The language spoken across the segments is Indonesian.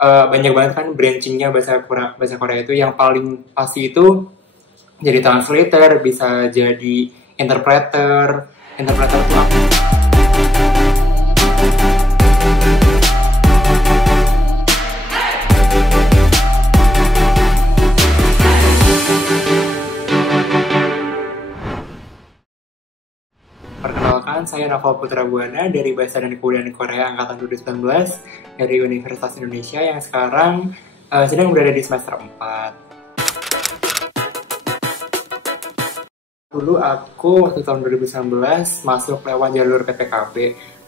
banyak banget kan branchingnya bahasa Korea itu. Yang paling pasti itu jadi translator, bisa jadi interpreter tuh apa? Perkenalkan, saya Novel Putra Buana dari Bahasa dan Kebudayaan Korea Angkatan 2019 dari Universitas Indonesia yang sekarang sedang berada di semester 4. Dulu aku waktu tahun 2019 masuk lewat jalur PPKB.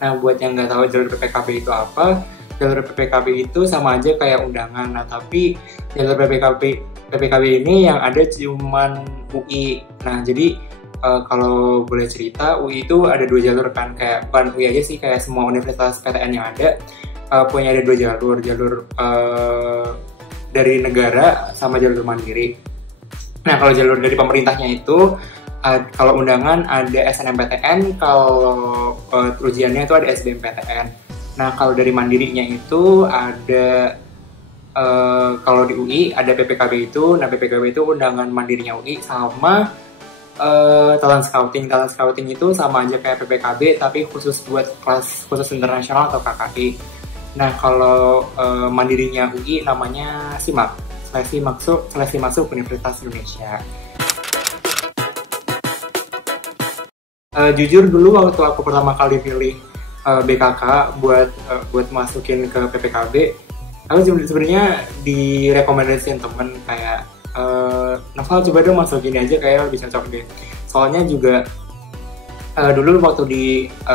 Nah, buat yang nggak tahu jalur PPKB itu apa, jalur PPKB itu sama aja kayak undangan. Nah, tapi jalur PPKB ini yang ada cuman UI. Nah, jadi kalau boleh cerita, UI itu ada 2 jalur kan, kayak bukan UI aja sih, kayak semua universitas PTN yang ada punya ada 2 jalur dari negara sama jalur mandiri. Nah, kalau jalur dari pemerintahnya itu kalau undangan ada SNMPTN, kalau ujiannya itu ada SBMPTN. Nah, kalau dari mandirinya itu ada kalau di UI ada PPKB itu. Nah, PPKB itu undangan mandirinya UI sama talent scouting itu sama aja kayak PPKB tapi khusus buat kelas khusus internasional atau KKI. Nah, kalau mandirinya UI namanya SIMAK, seleksi masuk Universitas Indonesia. Jujur dulu waktu aku pertama kali pilih BKK buat masukin ke PPKB, aku sebenarnya direkomendasiin temen kayak Novel coba dong masuk gini aja kayak lebih cocok deh. Soalnya juga dulu waktu di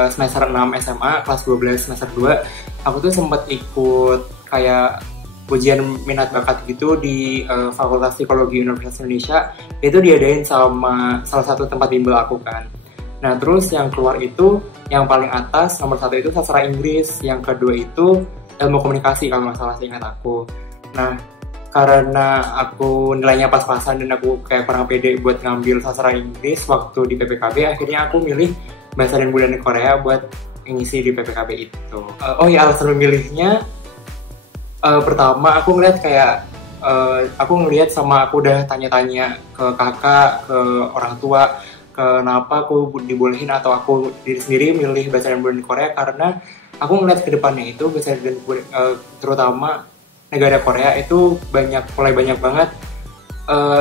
semester 6 SMA kelas 12 semester 2 aku tuh sempat ikut kayak ujian minat bakat gitu di Fakultas Psikologi Universitas Indonesia. Itu diadain sama salah satu tempat bimbel aku kan. Nah, terus yang keluar itu yang paling atas nomor 1 itu sastra Inggris, yang kedua itu ilmu komunikasi kalau nggak salah seingat aku. Nah, karena aku nilainya pas-pasan dan aku kayak kurang pede buat ngambil sastra Inggris waktu di PPKB, akhirnya aku milih Bahasa dan Budaya Korea buat ngisi di PPKB itu. Oh ya, alasan memilihnya pertama aku ngeliat kayak aku ngeliat sama aku udah tanya-tanya ke kakak, ke orang tua, kenapa aku dibolehin atau aku diri sendiri milih Bahasa dan Budaya Korea, karena aku ngeliat ke depannya itu Bahasa dan terutama negara Korea itu mulai banyak banget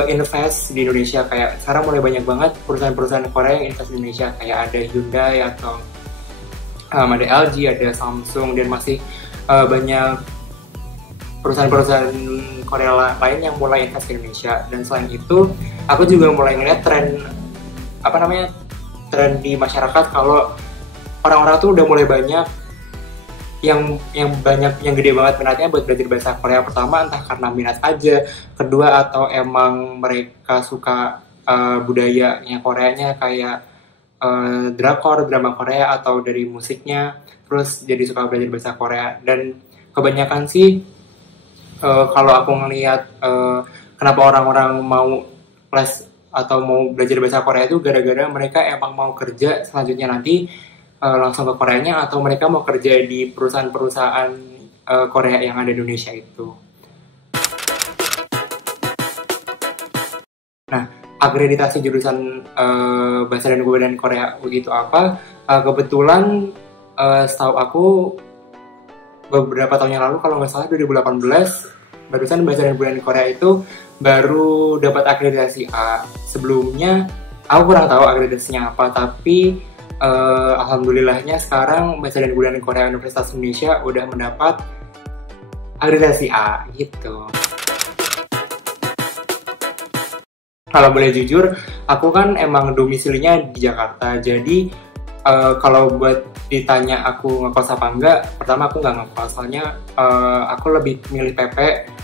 invest di Indonesia. Kayak sekarang mulai banyak banget perusahaan-perusahaan Korea yang invest di Indonesia, kayak ada Hyundai atau ada LG, ada Samsung, dan masih banyak perusahaan-perusahaan Korea lain yang mulai invest di Indonesia. Dan selain itu aku juga mulai ngeliat tren di masyarakat kalau orang-orang tuh udah mulai banyak yang gede banget minatnya buat belajar bahasa Korea. Pertama entah karena minat aja, kedua atau emang mereka suka budayanya Koreanya kayak drama Korea atau dari musiknya, terus jadi suka belajar bahasa Korea. Dan kebanyakan sih kalau aku ngelihat kenapa orang-orang mau les atau mau belajar bahasa Korea itu gara-gara mereka emang mau kerja selanjutnya nanti langsung ke Koreanya, atau mereka mau kerja di perusahaan-perusahaan Korea yang ada di Indonesia itu. Nah, akreditasi jurusan Bahasa dan Kebudayaan Korea begitu apa? Kebetulan setahu aku beberapa tahun yang lalu, kalau nggak salah 2018, barusan Bahasa dan Kebudayaan Korea itu baru dapat akreditasi A. Sebelumnya aku kurang tahu akreditasinya apa, tapi alhamdulillahnya sekarang Bahasa dan Kebudayaan Korea Universitas Indonesia udah mendapat akreditasi A gitu. Kalau boleh jujur, aku kan emang domisilinya di Jakarta, jadi kalau buat ditanya aku ngekos apa enggak, pertama aku nggak ngekos, soalnya aku lebih milih PP,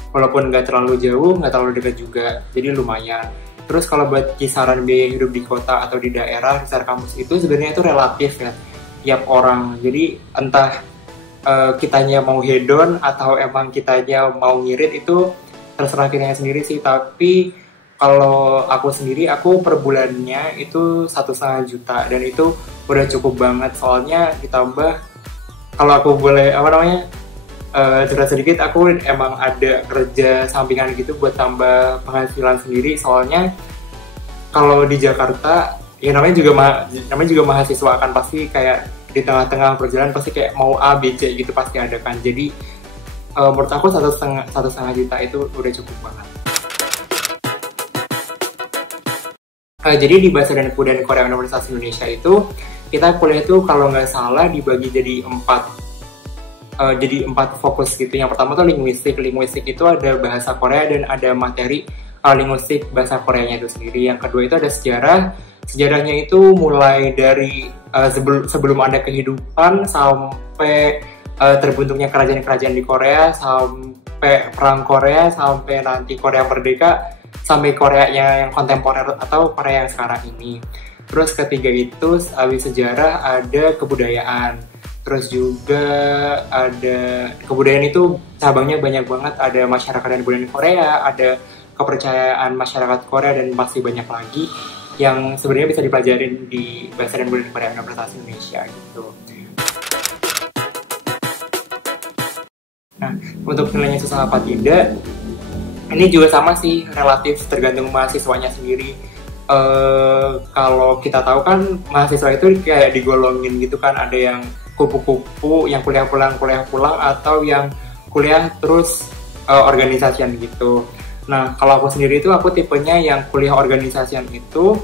walaupun nggak terlalu jauh, nggak terlalu dekat juga, jadi lumayan. Terus kalau buat kisaran biaya hidup di kota atau di daerah, di sekitar kampus itu sebenarnya itu relatif ya, tiap orang. Jadi entah kitanya mau hedon atau emang kitanya mau ngirit, itu terserah kitanya sendiri sih. Tapi kalau aku sendiri, aku per bulannya itu 1,5 juta, dan itu udah cukup banget. Soalnya ditambah kalau aku boleh cerita sedikit, aku emang ada kerja sampingan gitu buat tambah penghasilan sendiri. Soalnya kalau di Jakarta, ya namanya juga mahasiswa kan, pasti kayak di tengah-tengah perjalanan pasti kayak mau A, B, C gitu pasti ada kan. Jadi menurut aku 1,5 juta itu udah cukup banget. Jadi di Bahasa dan Kebudayaan Korea Universitas Indonesia itu kita kuliah itu kalau nggak salah dibagi jadi empat fokus gitu. Yang pertama tuh linguistik itu ada bahasa Korea dan ada materi linguistik bahasa Koreanya itu sendiri. Yang kedua itu ada sejarahnya itu mulai dari sebelum ada kehidupan sampai terbentuknya kerajaan-kerajaan di Korea, sampai perang Korea, sampai nanti Korea merdeka, sampai Korea yang kontemporer atau Korea yang sekarang ini. Terus ketiga itu habis sejarah ada kebudayaan. Terus juga ada kebudayaan itu cabangnya banyak banget, ada masyarakat dan budaya Korea, ada kepercayaan masyarakat Korea, dan pasti banyak lagi yang sebenarnya bisa dipelajarin di Bahasa dan Budaya Korea Universitas Indonesia gitu. Nah, untuk nilainya susah apa tidak, ini juga sama sih, relatif tergantung mahasiswanya sendiri. Kalau kita tahu kan mahasiswa itu kayak digolongin gitu kan, ada yang kupu-kupu yang kuliah pulang atau yang kuliah terus organisasian gitu. Nah, kalau aku sendiri itu aku tipenya yang kuliah organisasian itu,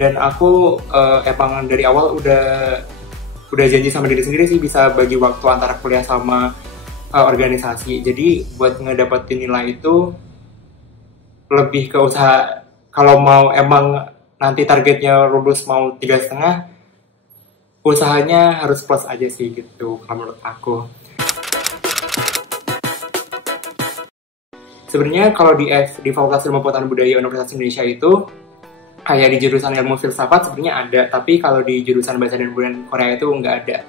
dan aku emang dari awal udah janji sama diri sendiri sih bisa bagi waktu antara kuliah sama organisasi. Jadi buat ngedapetin nilai itu lebih ke usaha. Kalau mau emang nanti targetnya lulus mau 3,5, usahanya harus plus aja sih gitu kalau menurut aku. Sebenarnya kalau di Fakultas Ilmu Pengetahuan Budaya Universitas Indonesia itu kayak di jurusan ilmu filsafat sebenarnya ada, tapi kalau di jurusan Bahasa dan Budaya Korea itu nggak ada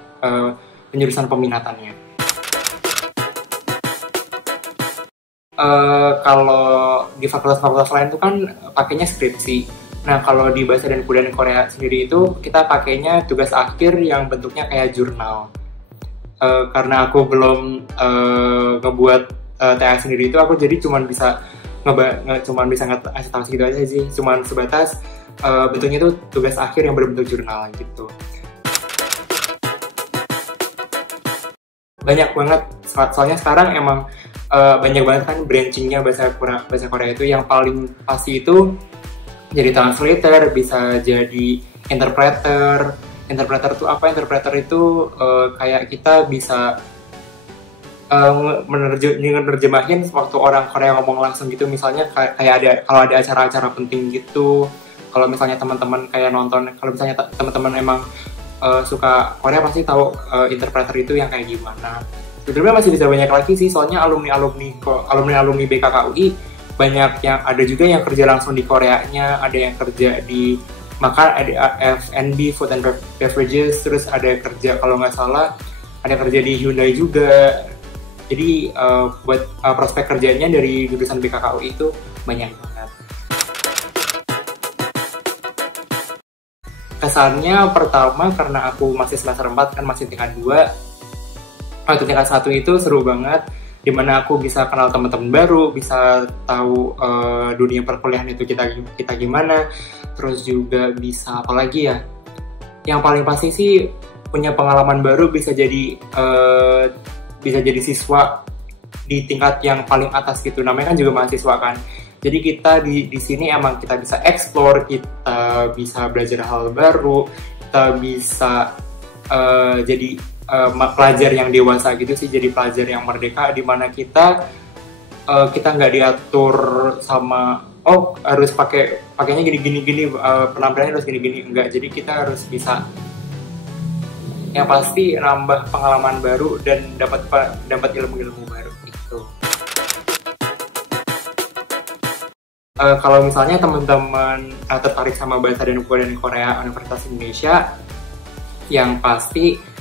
penjurusan peminatannya. Kalau di fakultas-fakultas lain itu kan pakainya skripsi. Nah, kalau di Bahasa dan Kebudayaan Korea sendiri itu kita pakainya tugas akhir yang bentuknya kayak jurnal. Karena aku belum ngebuat TA sendiri itu, aku jadi cuman bisa ngasih tahu segitu aja sih. Cuman sebatas bentuknya itu tugas akhir yang berbentuk jurnal gitu. Banyak banget, soalnya sekarang emang banyak banget kan branchingnya bahasa Korea itu. Yang paling pasti itu jadi translator, bisa jadi interpreter. Interpreter itu apa? Interpreter itu kayak kita bisa menerjemahin waktu orang Korea ngomong langsung gitu. Misalnya kayak kalau ada acara-acara penting gitu. Kalau misalnya teman-teman kayak nonton, kalau misalnya teman-teman emang suka Korea pasti tahu interpreter itu yang kayak gimana. Sebenarnya masih bisa banyak lagi sih, soalnya alumni BKKUI banyak yang ada juga yang kerja langsung di Koreanya, ada yang kerja di ada F&B, food and beverages, terus ada kerja kalau nggak salah ada kerja di Hyundai juga. Jadi buat prospek kerjanya dari jurusan BKKUI itu banyak banget. Kesannya pertama karena aku masih semester 4 kan, masih tingkat 2 atau tingkat 1 itu seru banget, dimana aku bisa kenal teman-teman baru, bisa tahu dunia perkuliahan itu kita gimana, terus juga bisa apalagi ya, yang paling pasti sih punya pengalaman baru, bisa jadi siswa di tingkat yang paling atas gitu, namanya kan juga mahasiswa kan. Jadi kita di sini emang kita bisa explore, kita bisa belajar hal baru, kita bisa jadi pelajar yang dewasa gitu sih, jadi pelajar yang merdeka, di mana kita nggak diatur sama harus pakainya gini penampilannya harus gini, enggak. Jadi kita harus bisa yang pasti nambah pengalaman baru dan dapat ilmu-ilmu baru gitu. Kalau misalnya teman-teman tertarik sama Bahasa dan Kebudayaan Korea Universitas Indonesia, yang pasti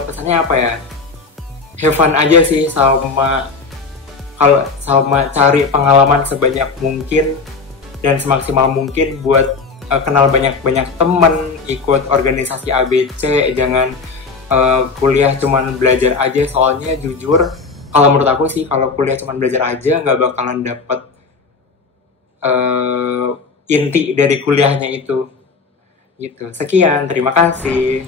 pesannya apa ya? Have fun aja sih, sama cari pengalaman sebanyak mungkin dan semaksimal mungkin buat kenal banyak teman, ikut organisasi ABC, jangan kuliah cuman belajar aja, soalnya jujur kalau menurut aku sih kalau kuliah cuman belajar aja nggak bakalan dapet inti dari kuliahnya itu gitu. Sekian, terima kasih.